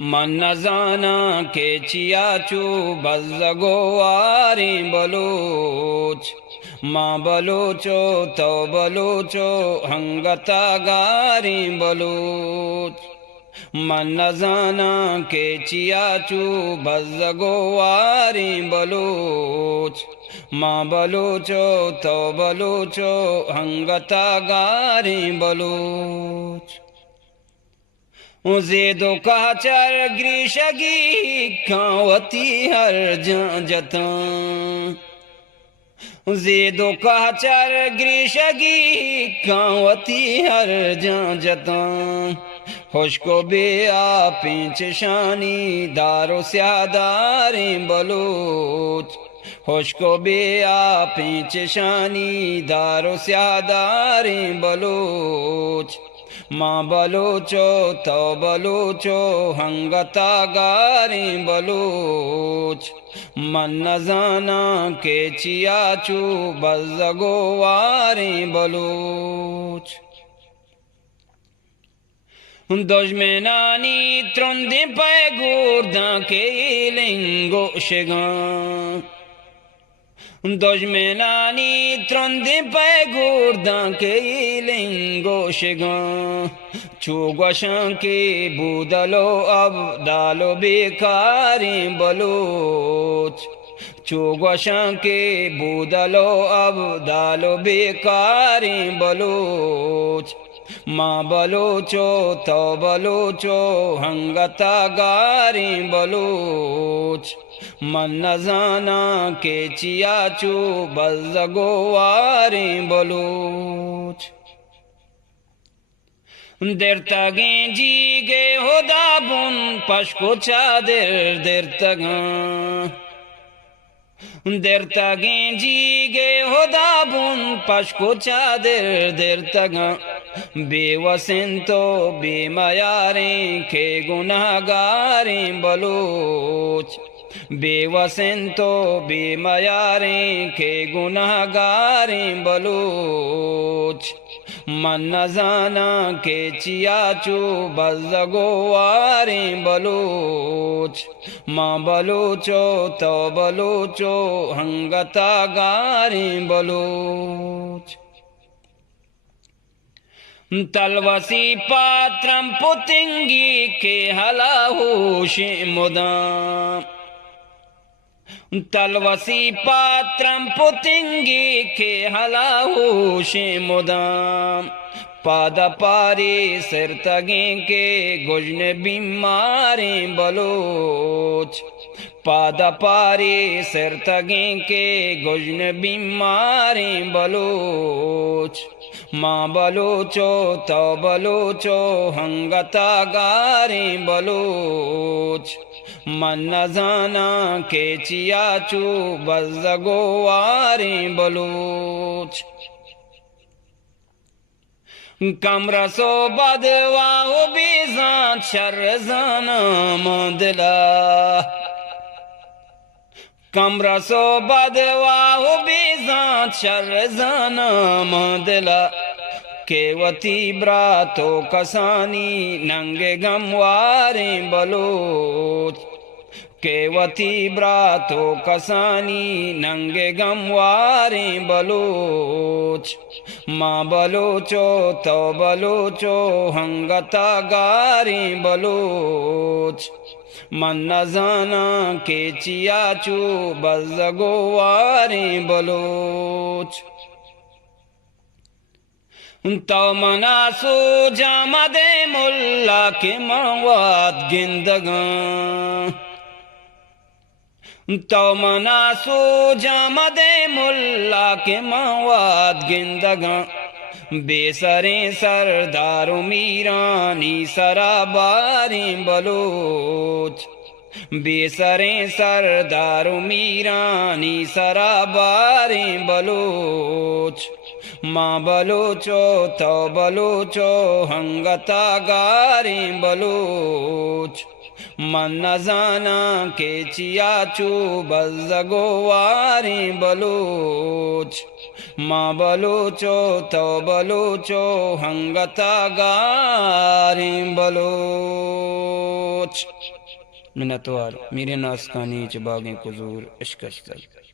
मन न जाना के चियाचू बज़गो वारी बलूच माँ बलूचो तो बलूचो हंगता गारी बलूच मन न जाना के चियाचू बज़गो वारी बलूच माँ बलूचो तो बलूचो हंगता गारी बलूच ज़ेदो कहचर ग्रीशगी खावती हर जता ज़ेदो कहचर ग्रीशगी खावती हर जता खुशको बे पिंच शानी दारो स्यादारी बलूच खुशको बे पिंच शानी दारो स्यादारी बलूच माँ बलूचो तो बलूचो हंगता गारी बलूच मन न जाना के चियाचू बज़गो वारी बलूच दुश्मनानी त्रुंदे पे गुर्दा के लिंगो शिगा दुश्मनानी त्रुंदे पे गुर्दा के लिंगो शिगा चुगशं के बूदलो अब दालो बेकारी बलूच चुगशं के बूदलो अब दालो बेकारी बलूच माँ बलूचो तो बलूचो हंगता गारी बलूच मन न जाना के चियाचू बज़गो वारी बलूच देर तगे जी गे होदा बुन पशको चादर देर तगे जी गे होदा बुन पशको चादर देर तगा बेवसन तो बेमयारे के गुनाहगारे बलूच बेवसन तो बेमयारे के गुनाहगारे बलूच मन न जाना के चियाचू बज़गो वारी बलूच माँ बलूचो तो बलूचो हंगता गारी बलूच तलवसी पात्रम पुतिंगी के हलाहूशी मुदाम तलवसी पात्रम पुतिंगी के हलाहूशी मुदाम पाद पारे सिर तगे के गुजन बीमारे बलूच पाद पारे सिर तगे के गुजन बीमारे बलूच माँ बलूचो तो बलूचो हंगता गारी बलूच मन न जाना के चियाचू बज़गो वारी बलूच कमरसो बदवाओ बीजा शर्जाना मदला कमरसो बदवाओ बीजा शर्जाना मदला केवती ब्रातो कसानी नंगे गमवारे बलूच केवती ब्रातो कसानी नंगे गमवारे बलूच माँ बलूचो तो बलूचो हंगता गारी बलूच मन न जाना के चियाचू बज़गो वारी बलूच तो मनासो जामदे मुल्ला के मवाद गिंदगा तो मनासो जामदे मुल्ला के मवाद गिंदगा बेसरे सरदारो मीरानी सराबारी बलूच बेसरे सरदारो मीरानी सराबारी बलूच माँ बलूचो तो बलूचो हंगता गारी बलूच मन न जाना के चियाचू बज़गो वारी बलूच माँ बलूचो तो बलूचो हंगता गारी बलूच। मिन्नतवार मेरे नास कानी च बागें कुजूर इश्क अस्तक।